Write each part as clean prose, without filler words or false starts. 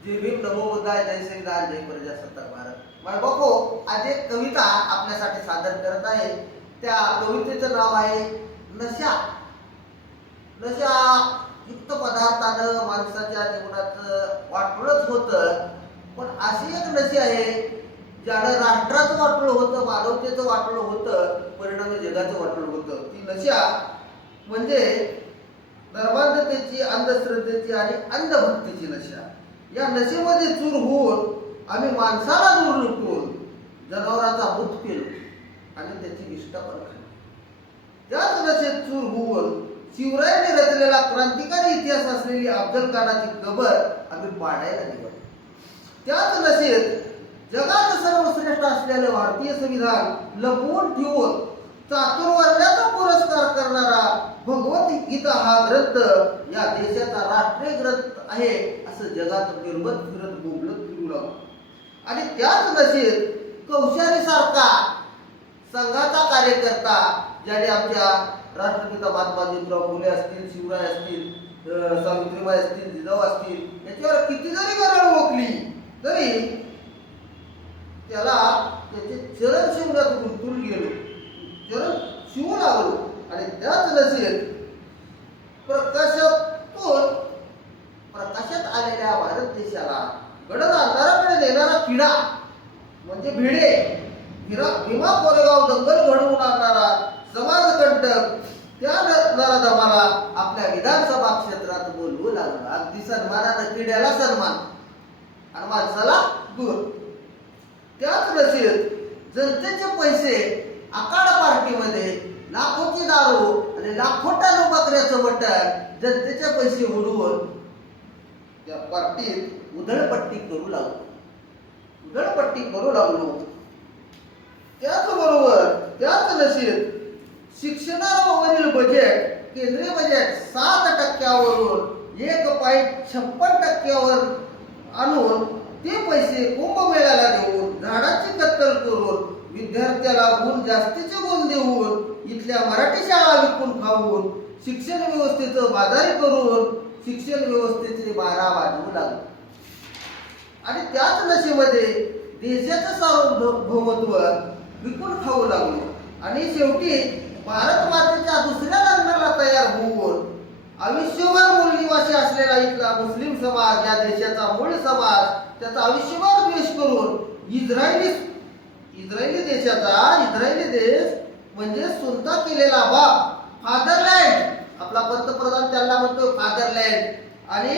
जय भीम नमो बुद्धाय जय श्रीराम जय प्रजासत्ताक भारत। माय बापू आज एक कविता आपल्यासाठी सादर करत आहे। त्या कवितेचं नाव आहे नशा। नशा युक्त पदार्थानं माणसाच्या जीवनाचं वाटोळच होतं, पण अशी एक नशी आहे ज्यानं राष्ट्राचं वाटोळ होतं, मानवतेचं वाटोळ होतं, परिणामी जगाचं वाटोळ होतं। ती नशा म्हणजे धर्मांधतेची, अंधश्रद्धेची आणि अंधभक्तीची नशा। या नशेमध्ये चूर होऊन आम्ही माणसाला दूर लुटून जनावराचा मूत केलो आणि त्याची निष्ठा पण खाल्ली। त्याच नशेत चूर होऊन शिवरायांनी रचलेला क्रांतिकारी इतिहास असलेली अफजल खानाची कबर आम्ही पाडायला निघालो। त्याच नशेत जगात सर्वश्रेष्ठ असलेलं भारतीय संविधान लपवून ठेवून चातुर्वर्ण्याचा पुरस्कार करणारा भगवद्गीता हा ग्रंथ या देशाचा राष्ट्रीय ग्रंथ आहे असं जगात फिरवत फिरत बोबलत फिरू लागलो। आणि त्याच नशेत कौशारी सारखा संघाचा कार्यकर्ता, ज्याने आमच्या राष्ट्रपिता महात्मा ज्योतिराव फुले असतील, शिवराय असतील, सावित्रीबाई असतील, जिजाऊ असतील, याच्यावर किती जरी गरळ ओकली तरी त्याला त्याचे चरण शिवण्यात गुंतून गेलो, चरण शिवू लागलो। आणि त्याच नशेत प्रकाशात आलेल्या भारत देशाला गडद अंधाराकडे नेणारा किडा म्हणजे भिडे, भीमा कोरेगाव दंगल घडवून आणणारा समाजकंटक त्या नराधमाला आपल्या विधानसभा क्षेत्रात बोलवू लागला। अगदी सन्मानानं किड्याला सन्मान आणि माणसाला दूर। त्याच नशेत जनतेचे पैसे आकाड पार्टीमध्ये लाखोची दारू आणि लाखो टन बकऱ्याचं मटण जनतेचे पैसे उडवून त्या पार्टीत उधळपट्टी करू लागलो। त्याचबरोबर त्याच नशेत शिक्षणावरील बजेट, केंद्रीय बजेट 7% 1.56% आणून ते पैसे कुंभमेळ्याला देऊन, झाडाची कत्तल करून, विद्यार्थ्याला जास्तीचे गुण देऊन, इथल्या मराठी शाळा विकून खाऊन, शिक्षण व्यवस्थेचं बाजारी करून शिक्षण व्यवस्थेचे बारा वाजवू लागलो। आणि त्याच नशेमध्ये देशाचं सार्वभौमत्व विकून खाऊ लागलो। आणि शेवटी भारत मातेच्या दुसऱ्या लग्नाला तयार होऊन आयुष्यभर मूळ निवासी असलेला इथला मुस्लिम समाज, या देशाचा मूळ समाज, त्याचा आयुष्यभर द्वेष करून इस्रायली देश म्हणजे सुनता केलेला बाप, फादरलँड, आपला पंतप्रधान त्यांना म्हणतो फादरलँड, आणि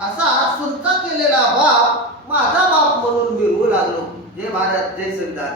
असा सुनता केलेला बाप माझा बाप म्हणून मिरवू लागलो। जय भारत जय संविधान।